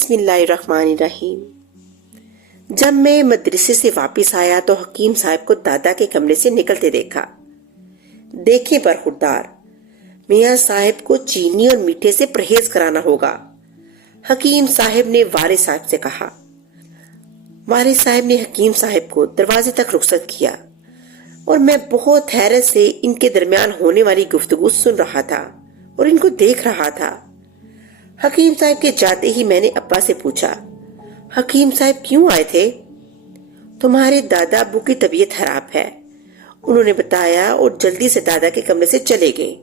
बिस्मिल्लाहिर्रहमानिर्रहीम। जब मैं मदरसे से वापस आया तो हकीम साहब को दादा के कमरे से निकलते देखा। देखे बरखुरदार, मियाँ साहब को चीनी और मीठे से परहेज कराना होगा। हकीम साहब ने वालिद साहब से कहा। वालिद साहब ने हकीम साहब को दरवाजे तक रुखसत किया और मैं बहुत हैरत से इनके दरमियान होने वाली गुफ्तगू सुन रहा था और इनको देख रहा था। हकीम साहब के जाते ही मैंने अब्बा से पूछा, हकीम साहब क्यों आए थे? तुम्हारे दादा अब्बू की तबीयत खराब है, उन्होंने बताया और जल्दी से दादा के कमरे से चले गए।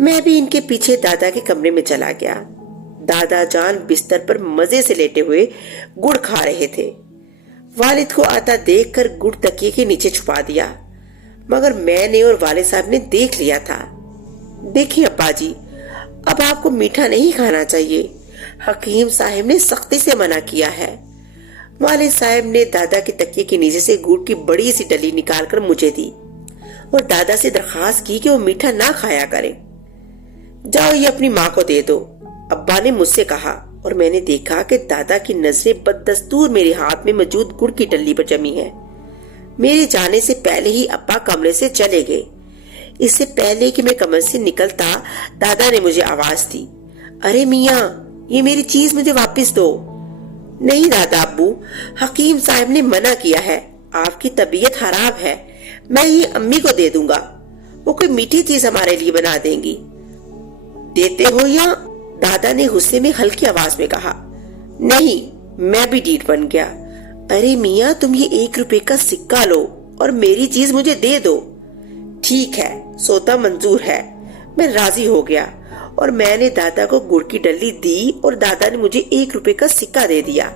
मैं भी इनके पीछे दादा के कमरे में चला गया। दादा जान बिस्तर पर मजे से लेटे हुए गुड़ खा रहे थे। वालिद को आता देखकर गुड़ तकिए के नीचे छुपा दिया, मगर मैंने और वालिद साहब ने देख लिया था। देखिए अब्बा जी, अब आपको मीठा नहीं खाना चाहिए, हकीम साहब ने सख्ती से मना किया है। वालिद साहब ने दादा के तकिए के नीचे से गुड़ की बड़ी सी डली निकालकर मुझे दी और दादा से दरखास्त की कि वो मीठा ना खाया करें। जाओ ये अपनी माँ को दे दो, अब्बा ने मुझसे कहा और मैंने देखा कि दादा की नजरें बददस्तूर मेरे हाथ में मौजूद गुड़ की डली पर जमी है। मेरे जाने से पहले ही अब्बा कमरे से चले गए। इससे पहले कि मैं कमरे से निकलता दादा ने मुझे आवाज दी, अरे मियाँ, ये मेरी चीज मुझे वापस दो। नहीं दादा अब्बू, हकीम साहब ने मना किया है, आपकी तबीयत खराब है, मैं ये अम्मी को दे दूंगा, वो कोई मीठी चीज हमारे लिए बना देंगी। देते हो या? दादा ने गुस्से में हल्की आवाज में कहा। नहीं, मैं भी डीठ बन गया। अरे मियाँ, तुम ये 1 रुपए का सिक्का लो और मेरी चीज मुझे दे दो। ठीक है, सौदा मंजूर है। मैं राजी हो गया और मैंने दादा को गुड़ की डली दी और दादा ने मुझे 1 रुपए का सिक्का दे दिया।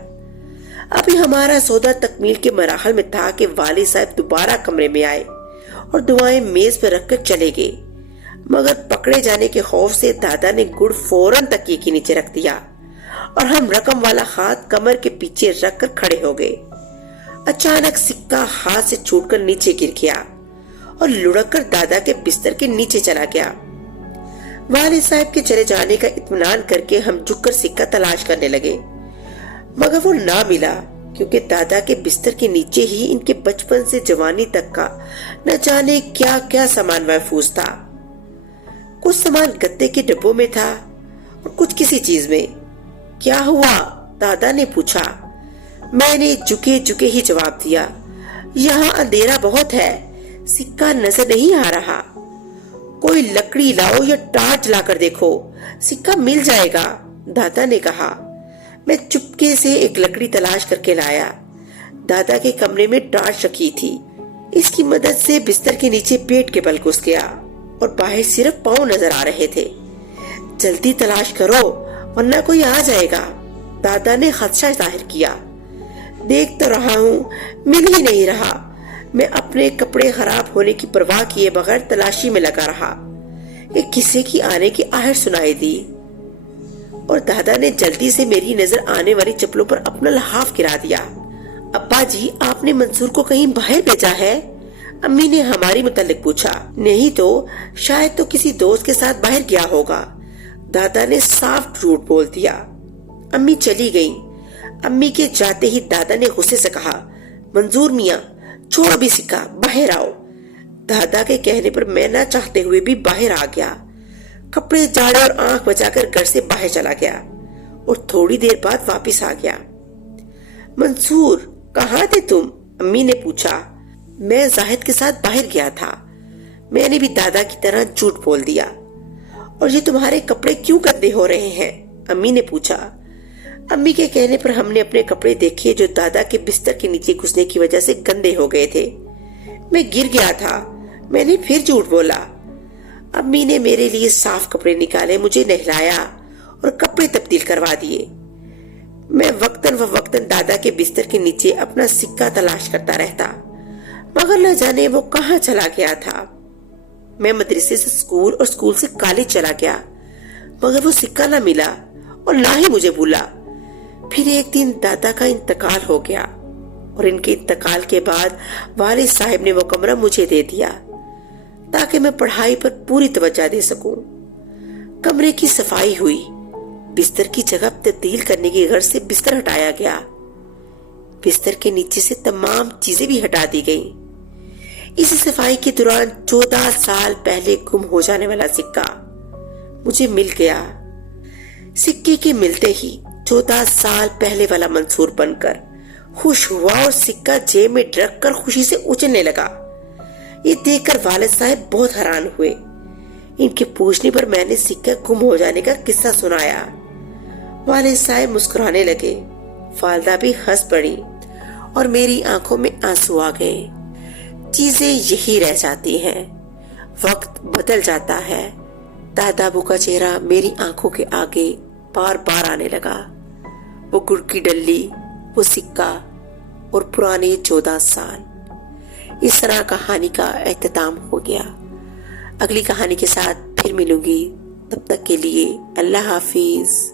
अभी हमारा सौदा तकमील के मराहल में था कि वालिद साहब दोबारा कमरे में आए और दुआएं मेज पर रखकर चले गए, मगर पकड़े जाने के खौफ से दादा ने गुड़ फौरन तकिए के नीचे रख दिया और हम रकम वाला हाथ कमर के पीछे रखकर खड़े हो गए। अचानक सिक्का हाथ से छूटकर नीचे गिर गया और लुढ़क कर दादा के बिस्तर के नीचे चला गया। वालिद साहब के चले जाने का इत्मीनान करके हम झुककर सिक्का तलाश करने लगे, मगर वो ना मिला, क्योंकि दादा के बिस्तर के नीचे ही इनके बचपन से जवानी तक का न जाने क्या क्या सामान महफूज था। कुछ सामान गत्ते के डिब्बों में था और कुछ किसी चीज में। क्या हुआ? दादा ने पूछा। मैंने झुके झुके ही जवाब दिया, यहाँ अंधेरा बहुत है, सिक्का नजर नहीं आ रहा। कोई लकड़ी लाओ या टार्च लाकर देखो, सिक्का मिल जाएगा, दादा ने कहा। मैं चुपके से एक लकड़ी तलाश करके लाया। दादा के कमरे में टार्च रखी थी। इसकी मदद से बिस्तर के नीचे पेट के बल घुस गया और बाहर सिर्फ पाँव नजर आ रहे थे। जल्दी तलाश करो वरना कोई आ जाएगा, दादा ने खदशा जाहिर किया। देख तो रहा हूँ, मिल ही नहीं रहा। मैं अपने कपड़े खराब होने की परवाह किए बगैर तलाशी में लगा रहा। एक किसी की आने की आहट सुनाई दी और दादा ने जल्दी से मेरी नजर आने वाली चप्पलों पर अपना लहाफ गिरा दिया। अब्बा जी, आपने मंसूर को कहीं बाहर भेजा है? अम्मी ने हमारी मुतालिक पूछा। नहीं तो शायद तो किसी दोस्त के साथ बाहर गया होगा, दादा ने साफ झूठ बोल दिया। अम्मी चली गयी। अम्मी के जाते ही दादा ने गुस्से से कहा, मंजूर मियाँ, छोड़ो अभी सिक्का, बाहर आओ। दादा के कहने पर मैं ना चाहते हुए भी बाहर आ गया। कपड़े झाड़े और आंख बचाकर घर से बाहर चला गया और थोड़ी देर बाद वापस आ गया। मंसूर, कहाँ थे तुम? अम्मी ने पूछा। मैं जाहिद के साथ बाहर गया था। मैंने भी दादा की तरह झूठ बोल दिया। और ये तुम्हारे कपड़े क्यों गंदे हो रहे हैं? अम्मी ने पूछा। अम्मी के कहने पर हमने अपने कपड़े देखे जो दादा के बिस्तर के नीचे घुसने की वजह से गंदे हो गए थे। मैं गिर गया था, मैंने फिर झूठ बोला। अम्मी ने मेरे लिए साफ कपड़े निकाले, मुझे नहलाया और कपड़े तब्दील करवा दिए। मैं वक्तन व वक्तन दादा के बिस्तर के नीचे अपना सिक्का तलाश करता रहता, मगर न जाने वो कहाँ चला गया था। मैं मदरसे से स्कूल और स्कूल से कॉलेज चला गया, मगर वो सिक्का न मिला और ना ही मुझे भूला। फिर एक दिन दादा का इंतकाल हो गया और इनके इंतकाल के बाद वालिद साहब ने वो कमरा मुझे दे दिया ताकि मैं पढ़ाई पर पूरी तवज्जो दे सकूं। कमरे की सफाई हुई بستر کی جگہ تبدیل کرنے کی غرض سے بستر ہٹایا گیا۔ بستر کے نیچے سے تمام چیزیں بھی ہٹا دی گئیں۔ اسی صفائی کے دوران 14 سال پہلے گم ہو جانے والا سکہ مجھے مل گیا۔ سکے کے ملتے ہی 14 سال پہلے والا منصور بن کر خوش ہوا اور سکہ جیب میں رکھ کر خوشی سے اچھلنے لگا۔ یہ دیکھ کر والد صاحب بہت حیران ہوئے۔ ان کے پوچھنے پر میں نے سکہ گم ہو جانے کا قصہ سنایا۔ والد صاحب مسکرانے لگے، والدہ بھی ہنس پڑی اور میری آنکھوں میں آنسو آ گئے۔ چیزیں یہی رہ جاتی ہیں، وقت بدل جاتا ہے۔ دادا ابو کا چہرہ میری آنکھوں کے آگے بار بار آنے لگا۔ وہ گڑ کی ڈلی، وہ سکہ اور پرانے 14 سال۔ اس طرح کہانی کا اختتام ہو گیا۔ اگلی کہانی کے ساتھ پھر ملوں گی، تب تک کے لیے اللہ حافظ۔